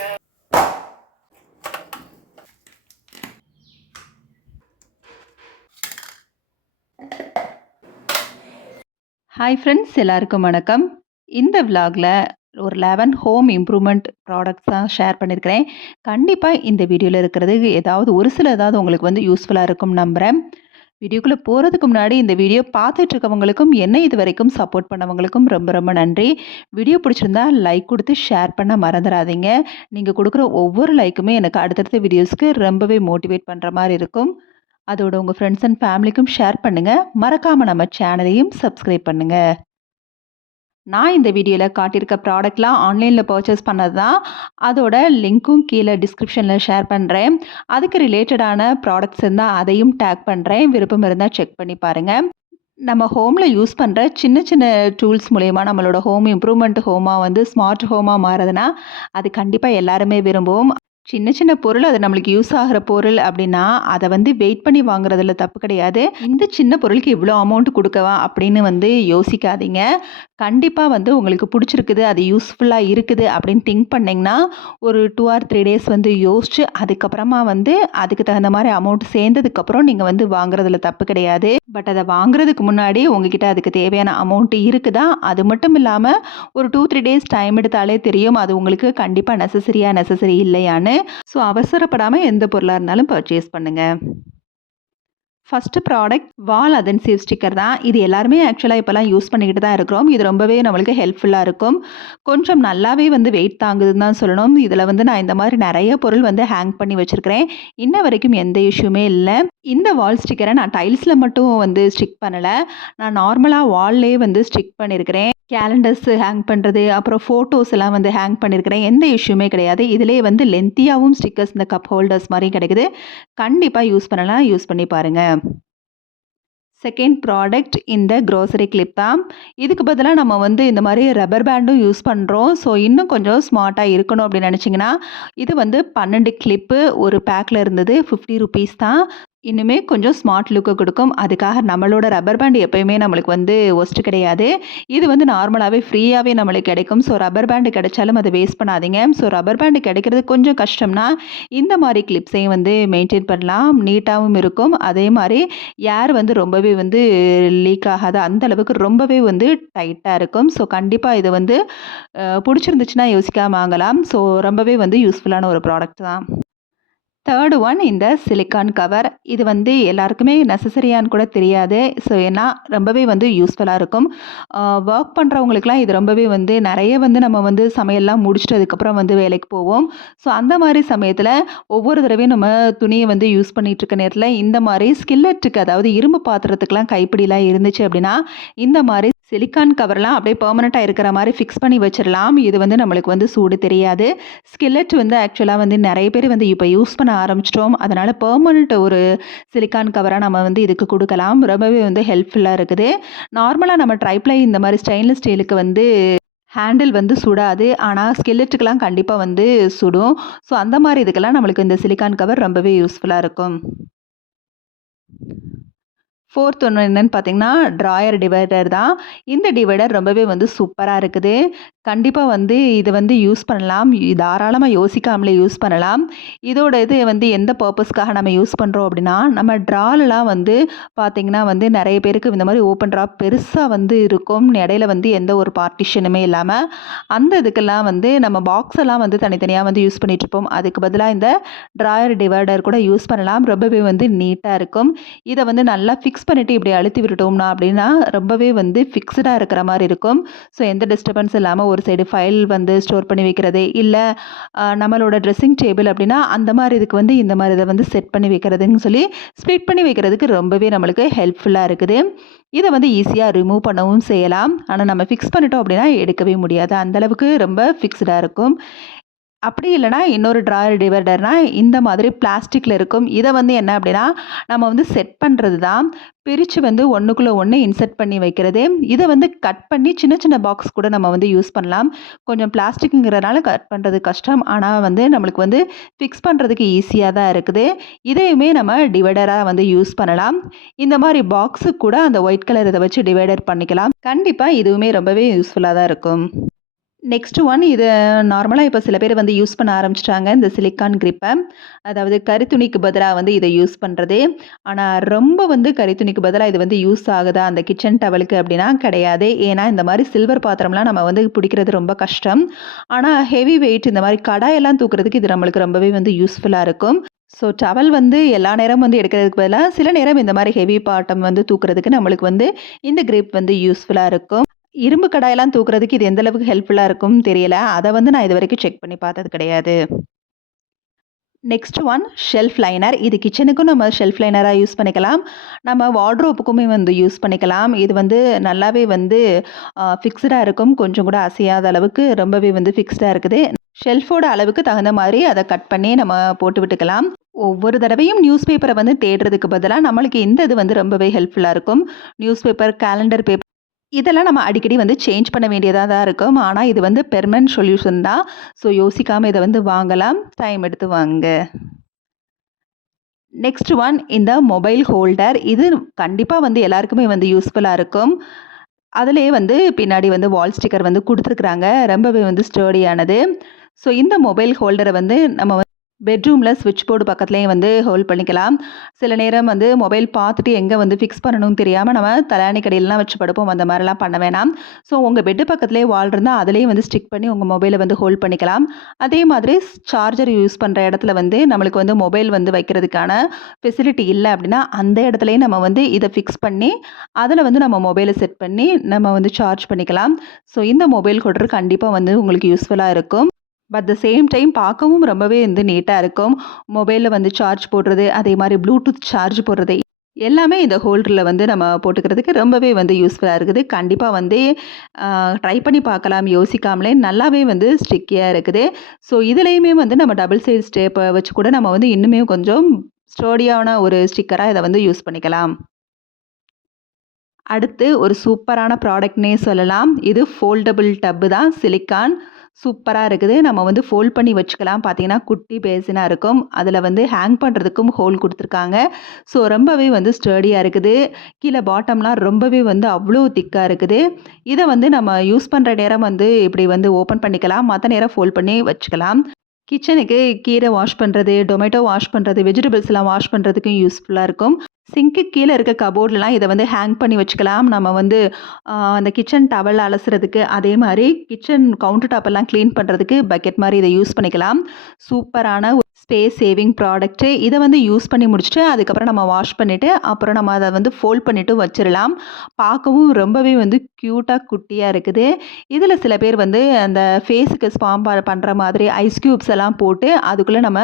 Hi friends, எல்லாருக்கும் வணக்கம். இந்த விலாகில் ஒரு 11 ஹோம் இம்ப்ரூவ்மெண்ட் ப்ராடக்ட்ஸ் தான் ஷேர் பண்ணியிருக்கிறேன். கண்டிப்பாக இந்த வீடியோவில் இருக்கிறது ஏதாவது ஒரு சில உங்களுக்கு வந்து யூஸ்ஃபுல்லாக இருக்கும் நம்புகிறேன். வீடியோக்குள்ளே போகிறதுக்கு முன்னாடி இந்த வீடியோ பார்த்துட்டு இருக்கவங்களுக்கும் என்ன இது வரைக்கும் சப்போர்ட் பண்ணவங்களுக்கும் ரொம்ப ரொம்ப நன்றி. வீடியோ பிடிச்சிருந்தா லைக் கொடுத்து ஷேர் பண்ண மறந்துடாதீங்க. நீங்கள் கொடுக்குற ஒவ்வொரு லைக்குமே எனக்கு அடுத்தடுத்த வீடியோஸ்க்கு ரொம்பவே மோட்டிவேட் பண்ணுற மாதிரி இருக்கும். அதோட உங்கள் ஃப்ரெண்ட்ஸ் அண்ட் ஃபேமிலிக்கும் ஷேர் பண்ணுங்கள். மறக்காமல் நம்ம சேனலையும் சப்ஸ்கிரைப் பண்ணுங்கள். நான் இந்த வீடியோவில் காட்டியிருக்க ப்ராடக்ட்லாம் ஆன்லைனில் பர்ச்சேஸ் பண்ணது தான். அதோட லிங்க்கும் கீழே டிஸ்கிரிப்ஷனில் ஷேர் பண்ணுறேன். அதுக்கு ரிலேட்டடான ப்ராடக்ட்ஸ் இருந்தால் அதையும் டேக் பண்ணுறேன். விருப்பம் இருந்தால் செக் பண்ணி பாருங்கள். நம்ம ஹோமில் யூஸ் பண்ணுற சின்ன சின்ன டூல்ஸ் மூலயமா நம்மளோட ஹோம் இம்ப்ரூவ்மெண்ட் ஹோமாக வந்து ஸ்மார்ட் ஹோமாக மாறுதுன்னா அது கண்டிப்பாக எல்லாருமே விரும்புவோம். சின்ன சின்ன பொருள் அது நம்மளுக்கு யூஸ் ஆகிற பொருள் அப்படின்னா அதை வந்து வெயிட் பண்ணி வாங்குறதுல தப்பு கிடையாது. இந்த சின்ன பொருளுக்கு இவ்வளோ அமௌண்ட் கொடுக்கவா அப்படின்னு வந்து யோசிக்காதீங்க. கண்டிப்பாக வந்து உங்களுக்கு பிடிச்சிருக்குது, அது யூஸ்ஃபுல்லாக இருக்குது அப்படின்னு திங்க் பண்ணிங்கன்னா ஒரு 2 or 3 டேஸ் வந்து யோசிச்சு அதுக்கப்புறமா வந்து அதுக்கு தகுந்த மாதிரி அமௌண்ட் சேர்ந்ததுக்கப்புறம் நீங்கள் வந்து வாங்குறதுல தப்பு கிடையாது. பட் அதை வாங்குறதுக்கு முன்னாடி உங்ககிட்ட அதுக்கு தேவையான அமௌண்ட் இருக்குதா, அது மட்டும் இல்லாமல் ஒரு 2-3 டேஸ் டைம் எடுத்தாலே தெரியும் அது உங்களுக்கு கண்டிப்பாக நெசசரி இல்லையான்னு. ஸோ அவசரப்படாமல் எந்த பொருளாக இருந்தாலும் பர்ச்சேஸ் பண்ணுங்கள். ஃபஸ்ட்டு ப்ராடக்ட் வால் அதென்சிவ் ஸ்டிக்கர் தான். இது எல்லாருமே ஆக்சுவலாக இப்போலாம் யூஸ் பண்ணிக்கிட்டு தான் இருக்கிறோம். இது ரொம்பவே நம்மளுக்கு ஹெல்ப்ஃபுல்லாக இருக்கும். கொஞ்சம் நல்லாவே வந்து வெயிட் தாங்குதுன்னு தான் சொல்லணும். இதில் வந்து நான் இந்த மாதிரி நிறைய பொருள் வந்து ஹேங் பண்ணி வச்சுருக்கிறேன். இன்ன வரைக்கும் எந்த இஷ்யூமே இல்லை. இந்த வால் ஸ்டிக்கரை நான் டைல்ஸில் மட்டும் வந்து ஸ்டிக் பண்ணலை. நான் நார்மலாக வால்லே வந்து ஸ்டிக் பண்ணியிருக்கிறேன். கேலண்டர்ஸ் ஹேங் பண்ணுறது, அப்புறம் ஃபோட்டோஸ் எல்லாம் வந்து ஹேங் பண்ணியிருக்கிறேன். எந்த இஷ்யூமே கிடையாது. இதிலே வந்து லென்த்தியாகவும் ஸ்டிக்கர்ஸ் இந்த கப் ஹோல்டர்ஸ் மாதிரி கிடைக்குது. கண்டிப்பாக யூஸ் பண்ணலாம். யூஸ் பண்ணி பாருங்கள். செகண்ட் ப்ராடக்ட் இந்த க்ரோசரி கிளிப் தான். இதுக்கு பதிலாக நம்ம வந்து இந்த மாதிரி ரப்பர் பேண்டும் யூஸ் பண்ணுறோம். ஸோ இன்னும் கொஞ்சம் ஸ்மார்ட்டாக இருக்கணும் அப்படின்னு நினச்சிங்கன்னா இது வந்து 12 கிளிப்பு ஒரு பேக்கில் இருந்தது. 50 ருபீஸ் தான். இன்னுமே கொஞ்சம் ஸ்மார்ட் லுக்கை கொடுக்கும். அதுக்காக நம்மளோட ரப்பர் பேண்ட் எப்போயுமே நம்மளுக்கு வந்து ஒஸ்ட்டு கிடையாது. இது வந்து நார்மலாகவே ஃப்ரீயாகவே நம்மளுக்கு கிடைக்கும். ஸோ ரப்பர் பேண்டு கிடைச்சாலும் அதை வேஸ்ட் பண்ணாதீங்க. ஸோ ரப்பர் பேண்டு கிடைக்கிறது கொஞ்சம் கஷ்டம்னா இந்த மாதிரி கிளிப்ஸையும் வந்து மெயின்டைன் பண்ணலாம். நீட்டாகவும் இருக்கும். அதே மாதிரி ஏர் வந்து ரொம்பவே வந்து லீக் ஆகாது. அந்த அளவுக்கு ரொம்பவே வந்து டைட்டாக இருக்கும். ஸோ கண்டிப்பாக இது வந்து பிடிச்சிருந்துச்சுன்னா யோசிக்காம வாங்கலாம். ஸோ ரொம்பவே வந்து யூஸ்ஃபுல்லான ஒரு ப்ராடக்ட் தான். தேர்டு ஒன் இந்த சிலிக்கான் கவர். இது வந்து எல்லாருக்குமே நெசசரியான்னு கூட தெரியாது. ஸோ ஏன்னா ரொம்பவே வந்து யூஸ்ஃபுல்லாக இருக்கும். ஒர்க் பண்ணுறவங்களுக்குலாம் இது ரொம்பவே வந்து நிறைய வந்து நம்ம வந்து சமையல்லாம் முடிச்சுட்டு அதுக்கப்புறம் வந்து வேலைக்கு போவோம். ஸோ அந்த மாதிரி சமயத்தில் ஒவ்வொரு தடவையும் நம்ம துணியை வந்து யூஸ் பண்ணிகிட்டு இருக்க நேரத்தில் இந்த மாதிரி ஸ்கில்லெட்டுக்கு, அதாவது இரும்பு பாத்திரத்துக்கெலாம் கைப்பிடிலாம் இருந்துச்சு அப்படின்னா இந்த மாதிரி சிலிக்கான் கவர்லாம் அப்படியே பெர்மனெண்ட்டாக இருக்கிற மாதிரி ஃபிக்ஸ் பண்ணி வச்சிடலாம். இது வந்து நம்மளுக்கு வந்து சூடு தெரியாது. ஸ்கில்லெட் வந்து ஆக்சுவலாக வந்து நிறைய பேர் வந்து இப்போ யூஸ் பண்ண ஆரம்பிச்சிட்டோம். அதனால் பெர்மனெண்ட் ஒரு சிலிக்கான் கவராக நம்ம வந்து இதுக்கு கொடுக்கலாம். ரொம்பவே வந்து ஹெல்ப்ஃபுல்லாக இருக்குது. நார்மலாக நம்ம ட்ரைப்ளை இந்த மாதிரி ஸ்டெயின்லெஸ் ஸ்டீலுக்கு வந்து ஹேண்டில் வந்து சுடாது. ஆனால் ஸ்கில்லெட்டுக்கெலாம் கண்டிப்பாக வந்து சுடும். ஸோ அந்த மாதிரி இதுக்கெல்லாம் நம்மளுக்கு இந்த சிலிக்கான் கவர் ரொம்பவே யூஸ்ஃபுல்லாக இருக்கும். ஃபோர்த் ஒன்று என்னென்னு பார்த்தீங்கன்னா ட்ராயர் டிவைடர் தான். இந்த டிவைடர் ரொம்பவே வந்து சூப்பராக இருக்குது. கண்டிப்பாக வந்து இது வந்து யூஸ் பண்ணலாம். தாராளமாக யோசிக்காமலே யூஸ் பண்ணலாம். இதோட இது வந்து எந்த பர்பஸ்க்காக நம்ம யூஸ் பண்ணுறோம் அப்படின்னா, நம்ம ட்ராலெலாம் வந்து பார்த்திங்கன்னா வந்து நிறைய பேருக்கு இந்த மாதிரி ஓப்பன் ட்ரா பெருசாக வந்து இருக்கும். இடையில வந்து எந்த ஒரு பார்ட்டிஷனுமே இல்லாமல் அந்த இதுக்கெல்லாம் வந்து நம்ம பாக்ஸ் எல்லாம் வந்து தனித்தனியாக வந்து யூஸ் பண்ணிகிட்ருப்போம். அதுக்கு பதிலாக இந்த ட்ராயர் டிவைடர் கூட யூஸ் பண்ணலாம். ரொம்பவே வந்து நீட்டாக இருக்கும். இதை வந்து நல்லா ஃபிக்ஸ் பண்ணிவிட்டு இப்படி அழுத்தி விட்டுட்டோம்னா அப்படின்னா ரொம்பவே வந்து ஃபிக்ஸ்டாக இருக்கிற மாதிரி இருக்கும். ஸோ எந்த டிஸ்டர்பன்ஸ் இல்லாமல் ஒரு சைடு ஃபைல் வந்து ஸ்டோர் பண்ணி வைக்கிறது, இல்லை நம்மளோட ட்ரெஸ்ஸிங் டேபிள் அப்படின்னா அந்த மாதிரி இதுக்கு வந்து இந்த மாதிரி இதை வந்து செட் பண்ணி வைக்கிறதுன்னு சொல்லி ஸ்ப்ளிட் பண்ணி வைக்கிறதுக்கு ரொம்பவே நம்மளுக்கு ஹெல்ப்ஃபுல்லாக இருக்குது. இதை வந்து ஈஸியாக ரிமூவ் பண்ணவும் செய்யலாம். ஆனால் நம்ம ஃபிக்ஸ் பண்ணிட்டோம் அப்படின்னா எடுக்கவே முடியாது. அந்தளவுக்கு ரொம்ப ஃபிக்ஸ்டாக இருக்கும். அப்படி இல்லைனா இன்னொரு ட்ராயர் டிவைடர்னா இந்த மாதிரி பிளாஸ்டிக்கில் இருக்கும். இதை வந்து என்ன அப்படின்னா நம்ம வந்து செட் பண்ணுறது தான். பிரித்து வந்து ஒன்றுக்குள்ளே ஒன்று இன்செர்ட் பண்ணி வைக்கிறது. இதை வந்து கட் பண்ணி சின்ன சின்ன பாக்ஸ் கூட நம்ம வந்து யூஸ் பண்ணலாம். கொஞ்சம் பிளாஸ்டிக்குங்கிறதுனால கட் பண்ணுறது கஷ்டம். ஆனால் வந்து நம்மளுக்கு வந்து ஃபிக்ஸ் பண்ணுறதுக்கு ஈஸியாக தான் இருக்குது. இதையுமே நம்ம டிவைடராக வந்து யூஸ் பண்ணலாம். இந்த மாதிரி பாக்ஸு கூட அந்த ஒயிட் கலர் இதை வச்சு டிவைடர் பண்ணிக்கலாம். கண்டிப்பாக இதுவுமே ரொம்பவே யூஸ்ஃபுல்லாக தான் இருக்கும். நெக்ஸ்ட் ஒன் இது நார்மலா இப்ப சில பேர் வந்து யூஸ் பண்ண ஆரம்பிச்சுட்டாங்க. இந்த சிலிக்கான் கிரிப்ப. அதாவது கரித்துணிக்கு பதிலா வந்து இத யூஸ் பண்றது. ஆனா ரொம்ப வந்து கரித்துணிக்கு பதிலா இது வந்து யூஸ் ஆகுதா அந்த கிச்சன் டவலுக்கு அப்டின்னா கிடையாது. ஏன்னா இந்த மாரி சில்வர் பாத்திரம்லாம் நம்ம வந்து பிடிக்கிறது ரொம்ப கஷ்டம். ஆனா ஹெவி வெயிட் இந்த மாரி கடாயெல்லாம் தூக்குறதுக்கு இது நம்மளுக்கு ரொம்பவே வந்து யூஸ்ஃபுல்லா இருக்கும். ஸோ டவல் வந்து எல்லா நேரமும் வந்து எடுக்கிறதுக்கு பதிலா, சில நேரம் இந்த மாரி ஹெவி பாட்டம் வந்து தூக்குறதுக்கு நம்மளுக்கு வந்து இந்த கிரிப் வந்து யூஸ்ஃபுல்லா இருக்கும். இரும்பு கடாயெல்லாம் தூக்குறதுக்கு இது எந்த அளவுக்கு ஹெல்ப்ஃபுல்லா இருக்கும்னு தெரியல. அத வந்து நான் இதுவரைக்கும் செக் பண்ணி பார்த்தது கிடையாது. Next one shelf liner. இது கிச்சனுக்கும் நம்ம ஷெல்ஃப் லைனரா யூஸ் பண்ணிக்கலாம். நம்ம வார்ட்ரோப்புக்குமே வந்து யூஸ் பண்ணிக்கலாம். இது வந்து நல்லாவே வந்து ஃபிக்ஸ்டா இருக்கும். கொஞ்சம் கூட அசையாத அளவுக்கு ரொம்பவே வந்து ஃபிக்ஸ்டா இருக்குது. ஷெல்ஃபோட அளவுக்கு தகுந்த மாதிரி அத கட் பண்ணி நம்ம போட்டு விட்டுக்கலாம். ஒவ்வொரு தடவையும் நியூஸ் பேப்பர வந்து தேடுறதுக்கு பதிலா, நம்மளுக்கு இந்த இது வந்து ரொம்பவே ஹெல்ப்ஃபுல்லா இருக்கும். நியூஸ் பேப்பர், கேலண்டர் பேப்பர் இதெல்லாம் நம்ம அடிக்கடி வந்து சேஞ்ச் பண்ண வேண்டியதா தான் இருக்கும். ஆனா, இது வந்து பெர்மனன்ட் சொல்யூஷன் தான். ஸோ யோசிக்காம இத வந்து வாங்கலாம். டைம் எடுத்து வாங்குங்க. நெக்ஸ்ட் ஒன் இந்த மொபைல் ஹோல்டர். இது கண்டிப்பா வந்து எல்லாருக்குமே வந்து யூஸ்ஃபுல்லா இருக்கும். அதிலேயே வந்து பின்னாடி வந்து வால் ஸ்டிக்கர் வந்து குடுத்துருக்குறாங்க. ரொம்பவே வந்து ஸ்டர்டியானது. ஸோ இந்த மொபைல் ஹோல்டர வந்து நம்ம பெட்ரூம்ல ஸ்விட்ச் போர்டு பக்கத்துலயே வந்து ஹோல்ட் பண்ணிக்கலாம். சில நேரம் வந்து மொபைல் பார்த்துட்டு எங்க வந்து ஃபிக்ஸ் பண்ணணும்னு தெரியாம நம்ம தலாணி கடியிலலாம் வச்சு படுப்போம். அந்த மாரிலாம் பண்ண வேணாம். ஸோ உங்க பெட் பக்கத்துலயே வால் இருந்தா அதிலேயே வந்து ஸ்டிக் பண்ணி உங்க மொபைல வந்து ஹோல்ட் பண்ணிக்கலாம். அதே மாதிரி சார்ஜர் யூஸ் பண்ற இடத்துல வந்து நம்மளுக்கு வந்து மொபைல் வந்து வைக்கிறதுக்கான ஃபெசிலிட்டி இல்ல அப்டின்னா, அந்த இடத்துலயே நம்ம வந்து இத ஃபிக்ஸ் பண்ணி, அதில வந்து நம்ம மொபைல செட் பண்ணி நம்ம வந்து சார்ஜ் பண்ணிக்கலாம். ஸோ இந்த மொபைல் ஹோல்டர் கண்டிப்பா வந்து உங்களுக்கு யூஸ்ஃபுல்லா இருக்கும். பட் த சேம் டைம் பார்க்கவும் ரொம்பவே வந்து நீட்டா இருக்கும். மொபைல்ல வந்து சார்ஜ் போடுறது, அதே மாரி ப்ளூடூத் சார்ஜ் போடுறது, எல்லாமே இந்த ஹோல்டர்ல வந்து நம்ம போட்டுக்கிறதுக்கு ரொம்பவே வந்து யூஸ்ஃபுல்லா இருக்குது. கண்டிப்பா வந்து ட்ரை பண்ணி பார்க்கலாம் யோசிக்காமலே. நல்லாவே வந்து ஸ்டிக்கியா இருக்குது. ஸோ இதுலயுமே வந்து நம்ம டபுள் சைடு ஸ்டேப்ப வச்சு கூட நம்ம வந்து இன்னுமே கொஞ்சம் ஸ்டர்டியான ஒரு ஸ்டிக்கரா இத வந்து யூஸ் பண்ணிக்கலாம். அடுத்து ஒரு சூப்பரான ப்ராடக்ட்னே சொல்லலாம். இது ஃபோல்டபிள் டப்பு தான் சிலிக்கான். சூப்பரா இருக்குது. நம்ம வந்து ஃபோல்ட் பண்ணி வச்சுக்கலாம். பார்த்தீங்கன்னா, குட்டி பேசினா இருக்கும். அதில வந்து ஹேங் பண்ணுறதுக்கும் ஹோல் குடுத்துருக்காங்க. ஸோ ரொம்பவே வந்து ஸ்டர்டியா இருக்குது. கீழ பாட்டம்லாம் ரொம்பவே வந்து அவ்ளோ திக்கா இருக்குது. இத வந்து நம்ம யூஸ் பண்ற நேரம் வந்து இப்படி வந்து ஓப்பன் பண்ணிக்கலாம். மத்த நேரம் ஃபோல்ட் பண்ணி வச்சுக்கலாம். கிச்சனுக்கு கீரை வாஷ் பண்ணுறது, டொமேட்டோ வாஷ் பண்ணுறது, வெஜிடபிள்ஸ்லாம் வாஷ் பண்ணுறதுக்கும் யூஸ்ஃபுல்லா இருக்கும். சிங்க்கு கீழ இருக்க கபோர்ட்லலாம் இத வந்து ஹேங் பண்ணி வச்சுக்கலாம். நம்ம வந்து அந்த கிச்சன் டவல் அலசுறதுக்கு, அதே மாரி கிச்சன் கவுண்டர் டாப் எல்லாம் கிளீன் பண்றதுக்கு பக்கெட் மாரி இத யூஸ் பண்ணிக்கலாம். சூப்பரான ஸ்பேஸ் சேவிங் ப்ராடக்ட்டு. இத வந்து யூஸ் பண்ணி முடிச்சுட்டு, அதுக்கப்புறம் நம்ம வாஷ் பண்ணிட்டு, அப்புறம் நம்ம அத வந்து ஃபோல்ட் பண்ணிட்டு வச்சிரலாம். பார்க்கவும் ரொம்பவே வந்து கியூட்டா, குட்டியா இருக்குது. இதில சில பேர் வந்து அந்த ஃபேஸுக்கு ஸ்பாம் பண்ற மாதிரி ஐஸ் கியூப்ஸ் எல்லாம் போட்டு, அதுக்குள்ள நம்ம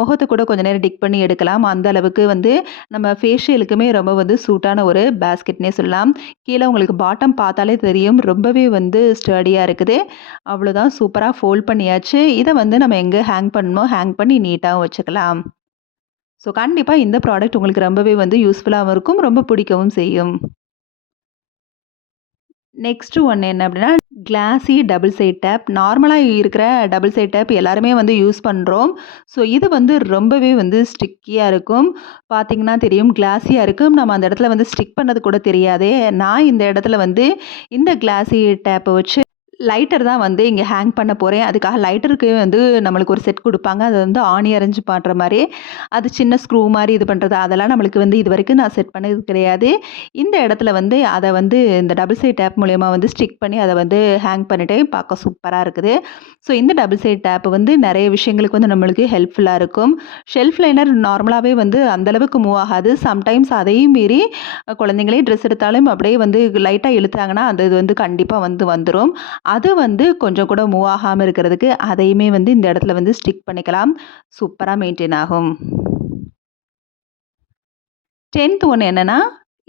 முகத்த கூட கொஞ்ச நேரம் டிக் பண்ணி எடுக்கலாம். அந்த அளவுக்கு வந்து நம்ம ஃபேஷியலுக்குமே ரொம்ப வந்து சூட்டான ஒரு பேஸ்கெட்னே சொல்லலாம். கீழ உங்களுக்கு பாட்டம் பார்த்தாலே தெரியும். ரொம்பவே வந்து ஸ்டர்டியா இருக்குது. அவ்வளோதான் சூப்பரா ஃபோல்ட் பண்ணியாச்சு. இத வந்து நம்ம எங்க ஹேங் பண்ணணுமோ ஹேங் பண்ணி நீட்டாவும் வச்சுக்கலாம். ஸோ கண்டிப்பா இந்த ப்ராடக்ட் உங்களுக்கு ரொம்பவே வந்து யூஸ்ஃபுல்லாவும் இருக்கும். ரொம்ப பிடிக்கவும் செய்யும். நெக்ஸ்ட் ஒன் என்ன அப்படின்னா, கிளாஸி டபுள் சைட் டேப். நார்மலா இருக்கிற டபுள் சைட் டேப் எல்லாருமே வந்து யூஸ் பண்றோம். ஸோ இது வந்து ரொம்பவே வந்து ஸ்டிக்கியா இருக்கும். பார்த்தீங்கன்னா தெரியும் கிளாஸியா இருக்கும். நம்ம அந்த இடத்துல வந்து ஸ்டிக் பண்ணது கூட தெரியாது. நான் இந்த இடத்துல வந்து இந்த கிளாஸி டேப்ப வச்சு லைட்டர் தான் வந்து இங்க ஹேங் பண்ண போறேன். அதுக்காக லைட்டருக்கு வந்து நம்மளுக்கு ஒரு செட் குடுப்பாங்க. அது வந்து ஆணி அறைஞ்சு மாட்ற மாரி. அது சின்ன ஸ்க்ரூ மாரி இது பண்றது, அதெல்லாம் நம்மளுக்கு வந்து இதுவரைக்கும் நான் செட் பண்ணது கிடையாது. இந்த இடத்துல வந்து அத வந்து இந்த டபுள் சைட் டேப் மூலியமா வந்து ஸ்டிக் பண்ணி அத வந்து ஹேங் பண்ணிட்டேன். பார்க்க சூப்பரா இருக்குது. ஸோ இந்த டபுள் சைட் டேப் வந்து நெறைய விஷயங்களுக்கு வந்து நம்மளுக்கு ஹெல்ப்ஃபுல்லா இருக்கும். ஷெல்ஃப் லைனர் நார்மலாவே வந்து அந்த அளவுக்கு மூவ் ஆகாது. சம்டைம்ஸ் அதையும் மீறி குழந்தைங்களே ட்ரெஸ் எடுத்தாலும் அப்படியே வந்து லைட்டா இழுத்தாங்கன்னா, அந்த இது வந்து கண்டிப்பா வந்து வந்துரும். அது வந்து கொஞ்சம் கூட மூவ் ஆகாம இருக்கிறதுக்கு அதையுமே வந்து இந்த இடத்துல வந்து ஸ்டிக் பண்ணிக்கலாம். சூப்பரா மெயின்டெயின் ஆகும். 10த் ஒண்ணு என்னன்னா,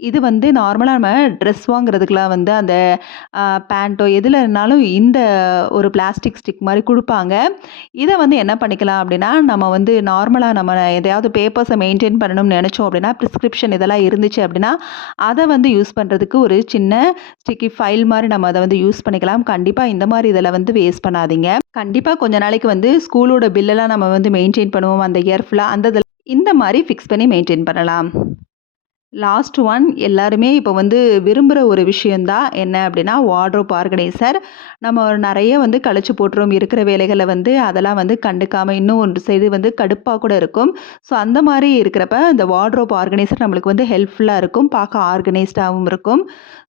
இது வந்து நார்மலா நம்ம ட்ரெஸ் வாங்குறதுக்குலாம் வந்து அந்த பேண்டோ எதுலனாலும் இந்த ஒரு பிளாஸ்டிக் ஸ்டிக் மாரி குடுப்பாங்க. இத வந்து என்ன பண்ணிக்கலாம் அப்டின்னா, நம்ம வந்து நார்மலா நம்ம எதையாவது பேப்பர்ஸ மெயின்டெயின் பண்ணணும்னு நெனச்சோம் அப்டின்னா, பிரிஸ்கிரிப்ஷன் இதெல்லாம் இருந்துச்சு அப்டின்னா, அத வந்து யூஸ் பண்றதுக்கு ஒரு சின்ன ஸ்டிக்கி ஃபைல் மாரி நம்ம அத வந்து யூஸ் பண்ணிக்கலாம். கண்டிப்பா இந்த மாரி இதில வந்து வேஸ்ட் பண்ணாதீங்க. கண்டிப்பா கொஞ்ச நாளைக்கு வந்து ஸ்கூலோட பில்லெல்லாம் நம்ம வந்து மெயின்டெயின் பண்ணுவோம். அந்த இயர் ஃபுல்லா அந்த இதில இந்த மாரி ஃபிக்ஸ் பண்ணி மெயின்டெயின் பண்ணலாம். லாஸ்ட் ஒன் எல்லாருமே இப்போ வந்து விரும்புகிற ஒரு விஷயம் தான் என்ன அப்படின்னா வார்ட்ரோப் ஆர்கனைசர். நம்ம நிறைய வந்து கழிச்சு போட்டுரும் இருக்கிற வேலைகளை வந்து அதெல்லாம் வந்து கண்டுக்காமல் இன்னும் ஒரு சைடு வந்து கடுப்பாக கூட இருக்கும். ஸோ அந்த மாதிரி இருக்கிறப்ப இந்த வார்ட்ரோப் ஆர்கனைசர் நம்மளுக்கு வந்து ஹெல்ப்ஃபுல்லாக இருக்கும், பார்க்க ஆர்கனைஸ்டாகவும் இருக்கும்.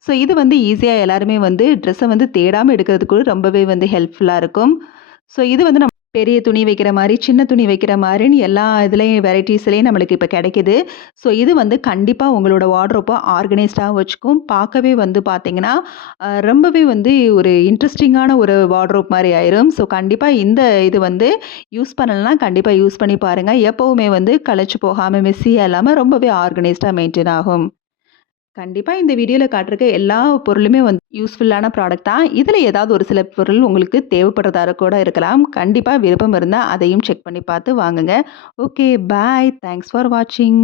ஸோ இது வந்து ஈஸியாக எல்லாருமே வந்து ட்ரெஸ்ஸை வந்து தேடாமல் எடுக்கிறதுக்கு கூட ரொம்பவே வந்து ஹெல்ப்ஃபுல்லாக இருக்கும். ஸோ இது வந்து பெரிய துணி வைக்கிற மாரி, சின்ன துணி வைக்கிற மாரின்னு எல்லா இதுலயும் வெரைட்டீஸ்லயும் நம்மளுக்கு இப்ப கிடைக்குது. ஸோ இது வந்து கண்டிப்பா உங்களோட வார்ட்ரோப்ப ஆர்கனைஸ்டா வச்சுக்கும். பார்க்கவே வந்து பார்த்தீங்கன்னா, ரொம்பவே வந்து ஒரு இன்ட்ரஸ்டிங்கான ஒரு வார்ட்ரோப் மாரி ஆயிரும். ஸோ கண்டிப்பா இந்த இது வந்து யூஸ் பண்ணலனா கண்டிப்பா யூஸ் பண்ணி பாருங்க. எப்பவுமே வந்து கலச்சு போகாம, மெஸ்ஸியா இல்லாம ரொம்பவே ஆர்கனைஸ்டா மெயின்டெயின் ஆகும். கண்டிப்பா இந்த வீடியோல காட்டிருக்க எல்லா பொருளுமே வந்து யூஸ்ஃபுல்லான ப்ராடக்ட் தான். இதுல ஏதாவது ஒரு சில பொருள் உங்களுக்கு தேவைப்படுறதா கூட இருக்கலாம். கண்டிப்பா விருப்பம் இருந்தா அதையும் செக் பண்ணி பார்த்து வாங்குங்க. Okay, bye. தேங்க்ஸ் ஃபார் வாட்சிங்.